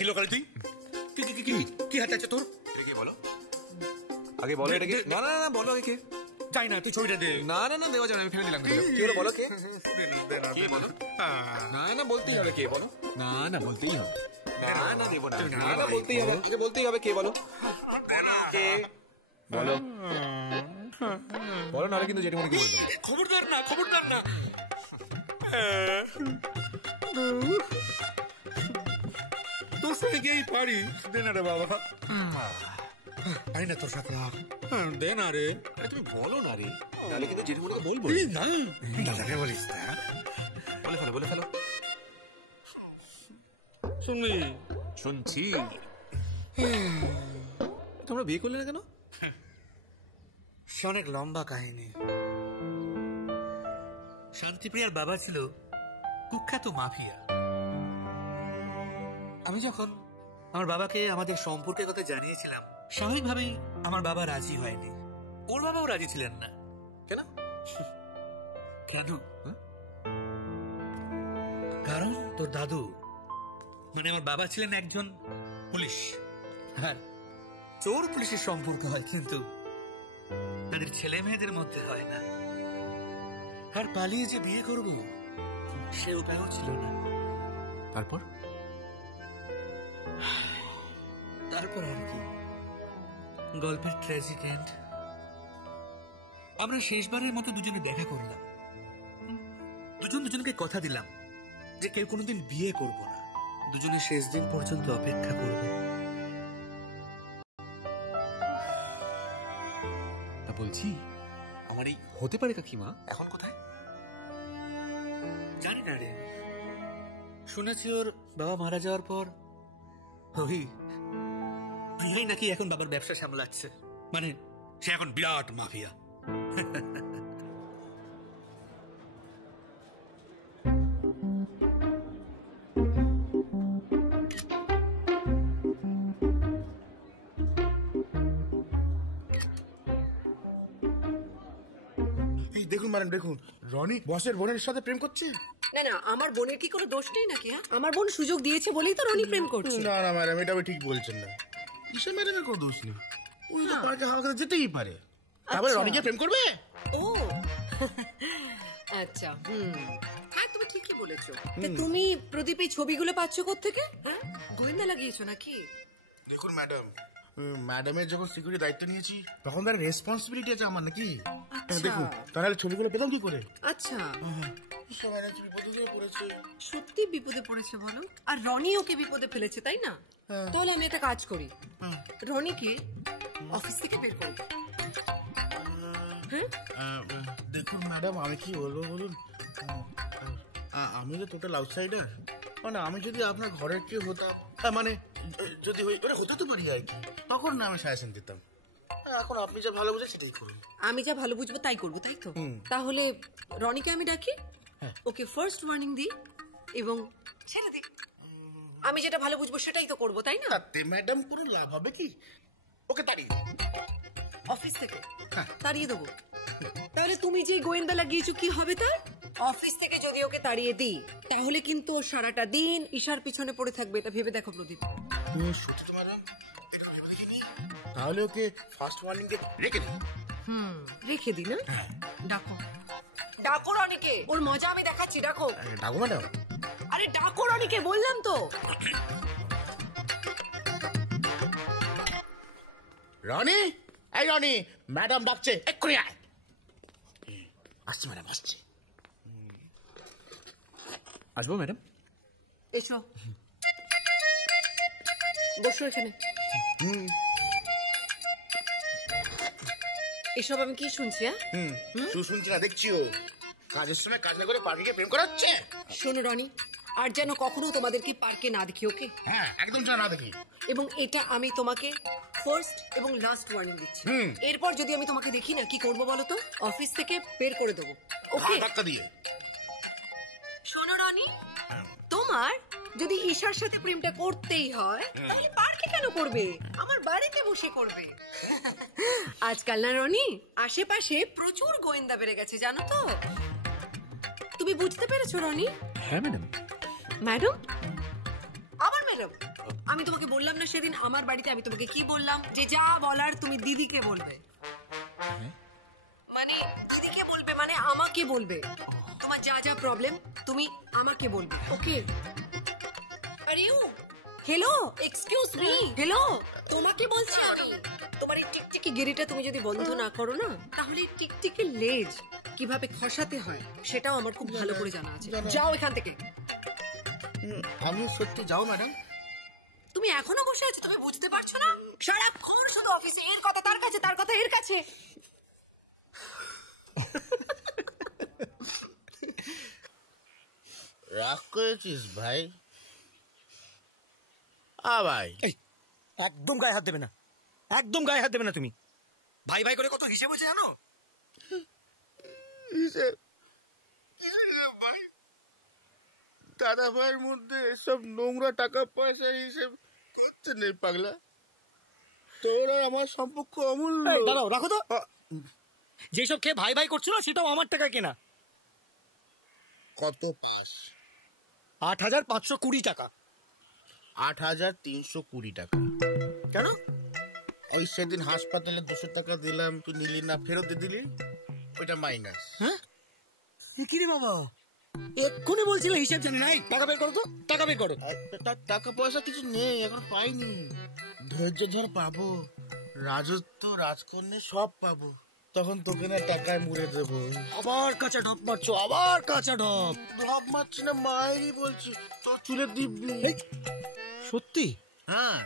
কি লোকালি তুই? কি কি কি কি হাতে আছে তোর? এটা কে বলো, আগে বলো এটা কে? না না না বলো আগে কে? চাই না, তুই ছবিটা দে। না না না দেওয়া যাবে না, আমি ফেলে দিলাম। কি হলো বলো কে? কে বলো? না না বলতেই হবে কে বলো। না না বলতেই হবে। না না দেবো না, না না বলতেই হবে, এটা বলতেই হবে। কে বলো? কে বলো? বলো নাহলে কিন্তু জেঠিমণি কি বলবে। খবরদার না, খবরদার না। তোর সাথে গিয়েই পারি। দে না রে বাবা, পারি না তোর সাথে। দে না রে। আরে তুমি বলো না রে, নাহলে কিন্তু জেঠিমণিকে বলবো। না দাদাকে বলিস না। বলে ফেলো, বলে ফেলো। শুনলি? শুনছি। তোমরা বিয়ে করলে না কেন? সে অনেক লম্বা কাহিনী। শান্তিপ্রিয়ার বাবা ছিল কুখ্যাত মাফিয়া। আমি যখন আমার বাবাকে আমাদের সম্পর্কের কথা জানিয়েছিলাম, স্বাভাবিকভাবেই আমার বাবা রাজি হয়নি। ওর বাবাও রাজি ছিলেন না। কেন? কেন? কারণ তোর দাদু মানে আমার বাবা ছিলেন একজন পুলিশ, আর চোর পুলিশের সম্পর্ক হয়, কিন্তু তাদের ছেলে মেয়েদের মধ্যে হয় না। আর পালিয়ে যে বিয়ে করব সে উপায়ও ছিল না। তারপর? তারপর আর কি, গল্পের ট্র্যাজিক এন্ড। আমরা শেষবারের মতো দুজনে দেখা করলাম। দুজনকে কথা দিলাম যে কেউ কোনোদিন বিয়ে করব না, দুজনে শেষ দিন পর্যন্ত অপেক্ষা করব। বলছি আমার এই হতে পারে কাকিমা এখন কোথায়? জানি না রে, শুনেছি ওর বাবা মারা যাওয়ার পর ওই প্রিয়াই নাকি এখন বাবার ব্যবসা সামলাচ্ছে। মানে সে এখন বিরাট মাফিয়া। দেখুন ম্যাডাম, দেখুন রনি বসের বোনের সাথে প্রেম করছে। না না, আমার বোনের কি কোনো দোষ নেই নাকি? হ্যাঁ, আমার বোন সুযোগ দিয়েছে বলেই তো রনি প্রেম করছে। না না ম্যাডাম, এটা আপনি ঠিক বলছেন না। ঈশা ম্যাডামের কোনো দোষ নেই, ওই তো পার্কে হাওয়া খেতে যেতেই পারে। তারপরে রনিকে প্রেম করবে? ও আচ্ছা, হ্যাঁ তুমি ঠিকই বলেছো। তুমি প্রদীপ এই ছবিগুলো পাচ্ছ কোত্থেকে? হ্যাঁ, গোয়েন্দা লাগিয়েছো নাকি? দেখুন ম্যাডাম, ম্যাডামের যখন সিকিউরিটি দায়িত্ব নিয়েছি তখন তার রেসপন্সিবিলিটি আছে আমার নাকি। দেখুন তাহলে ছবিগুলো পেতাম কি করে? আচ্ছা, পড়েছে। সত্যি বিপদে পড়েছে বলো? আর রনি ওকে বিপদে ফেলেছে, তাই না? তাহলে আমি একটা কাজ করি, রনিকে অফিস থেকে বের করবো। দেখুন ম্যাডাম, আমি কি বলবো বলুন, আমি তো টোটাল আউটসাইডার। মানে আমি যদি আপনার ঘরের কেউ হতাম, মানে যদি হতে তো পারি আর কি, তখন না আমি সাজেশন দিতাম। এখন আপনি যা ভালো বুঝে সেটাই করুন। আমি যা ভালো বুঝবো তাই করবো, তাই তো? তাহলে রনিকে আমি ডাকি, ওকে ফার্স্ট ওয়ার্নিং দিই এবং ছেড়ে দিই। আমি যেটা ভালো বুঝবো সেটাই তো করবো, তাই না? তাতে ম্যাডাম কোনো লাভ হবে কি? ওকে তাড়িয়ে অফিস থেকে তাড়িয়ে দেবো? তাহলে তুমি যে গোয়েন্দা লাগিয়েছো কি হবে তার? অফিস থেকে যদি ওকে তাড়িয়ে দিই তাহলে কিন্তু সারাটা দিন ঈশার পিছনে পড়ে থাকবে, এটা ভেবে দেখো প্রদীপ। সত্যি তো ম্যাডাম, তাহলে ওকে ফার্স্ট ওয়ার্নিং দিয়ে রেখে দিই। রেখে দিই না? ডাকো ডাকো রনিকে, ওর মজা আমি দেখাচ্ছি। ডাকো। ডাকো ম্যাডাম। আরে ডাকো রনিকে, বললাম তো। রনি, এই রনি, ম্যাডাম ডাকছে, এক্ষুনি আয়। আসছি ম্যাডাম, আসছি। আসবো ম্যাডাম? এসো, বসো এখানে। এসব আমি কি শুনছি? শুনছি না, দেখছিও। কাজের সময় কাজ না করে পার্কে প্রেম করাচ্ছে। শোনো রনি, আর যেন কখনো তোমাদেরকে পার্কে না দেখি, ওকে? হ্যাঁ, একদম না দেখি। এবং এটা আমি তোমাকে ফার্স্ট এবং লাস্ট ওয়ার্নিং দিচ্ছি। এরপর যদি আমি তোমাকে দেখি না, কি করবো বলো তো? অফিস থেকে বের করে দেবো, ওকে? ধাক্কা দিয়ে। শোনো রনি, তোমার যদি ঈশার সাথে প্রেমটা করতেই হয় তাহলে পার্কে কেন করবে? আমার বাড়িতে বসে করবে। আজকাল না রনি, আশেপাশে প্রচুর গোয়েন্দা বেড়ে গেছে, জানো তো? তুমি বুঝতে পেরেছো রনি? হ্যাঁ ম্যাডাম। ম্যাডাম? আবার ম্যাডাম, আমি তোমাকে বললাম না সেদিন আমার বাড়িতে, আমি তোমাকে কি বললাম, যে যা বলার তুমি দিদিকে বলবে। মানে দিদিকে বলবে মানে আমাকে বলবে। তোমার যা যা প্রবলেম তুমি আমাকে বলবে, ওকে? আর you, hello, excuse me, hello, তোমাকে বলছি আমি। তোমার এই টিকটিকি গেরিটা তুমি যদি বন্ধ না করো না, তাহলে এই টিকটিকি লেজ কিভাবে খসাতে হয় সেটাও আমার খুব ভালো করে জানা আছে। যাও এখান থেকে। আমি সত্যি যাও ম্যাডাম। তুমি এখনো বসে আছো, তুমি বুঝতে পারছো না? সারাক্ষণ শুধু অফিসে এর কথা তার কাছে, তার কথা এর কাছে। রাগ করেছিস ভাই? ভাই একদম গায়ে হাত দেবে না, একদম গায়ে হাত দেবে না। তুমি ভাই ভাই করে কত হিসেব হয়েছে জানো? দাদা ভাইয়ের মধ্যে এসব নোংরা টাকা পয়সা হিসেব করতে নেই পাগলা। তোর আর আমার সম্পর্ক অমূল্য। দাঁড়াও, রাখো তো। যেসব খেয়ে ভাই ভাই করছো না সেটাও আমার টাকায় কেনা। কত পাস? 8,520 টাকা। 8,320 টাকা। কেন? ওই সেদিন হাসপাতালে 200 টাকা দিলাম, তুই নিলি না, ফেরত দিয়ে দিলি, ওইটা মাইনাস। হ্যাঁ কি রে বাবা, এক্ষুনি বলছিলে হিসাব জানি নাই। টাকা বের করো তো, টাকা বের করো। টাকা পয়সা কিছু নেই, এখন পাইনি। ধৈর্য ধর, পাবো। রাজত্ব রাজকন্যা সব পাবো, তখন তোকে না টাকায় মুড়ে দেবো। আবার কাঁচা ঢপ মারছো, আবার কাঁচা ঢপ। ঢপ মারছি না, মায়েরই বলছি, তোর চুলে দিব্যি। সত্যি? হ্যাঁ,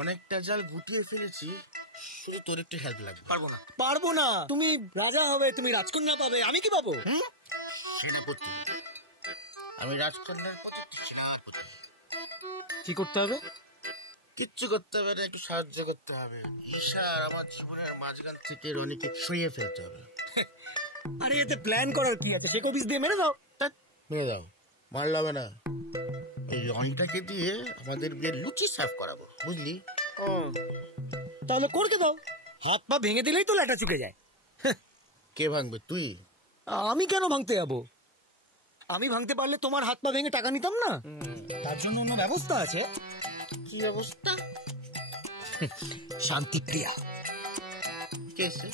অনেকটা জাল গুটিয়ে ফেলেছি, শুধু তোর একটু হেল্প লাগবে। পারবো না, পারবো না। তুমি রাজা হবে, তুমি রাজকন্যা পাবে, আমি কি পাবো? সেনাপতি। আমি রাজকন্যার পথে সেনাপতি। কি করতে হবে? কিচ্ছু করতে হবে না, একটু সাহায্য করতে হবে। ঈশা আর আমার জীবনের মাঝখান থেকে রনিকে সরিয়ে ফেলতে হবে। আরে এতে প্ল্যান করার কি আছে? ফেকো বিষ দিয়ে মেরে দাও। মেরে দাও, মারলে হবে না। এই রনিটাকে দিয়ে আমাদের বিয়ে লুচি সার্ভ করাবো, বুঝলি? তাহলে করকে দাও, হাত পা ভেঙে দিলেই তো ল্যাটা চুকে যায়। কে ভাঙবে, তুই? আমি কেন ভাঙতে যাবো? আমি ভাঙতে পারলে তোমার হাত পা ভেঙে টাকা নিতাম না? তার জন্য অন্য ব্যবস্থা আছে। কি অবস্থা? শান্তিপ্রিয়া। কে সে?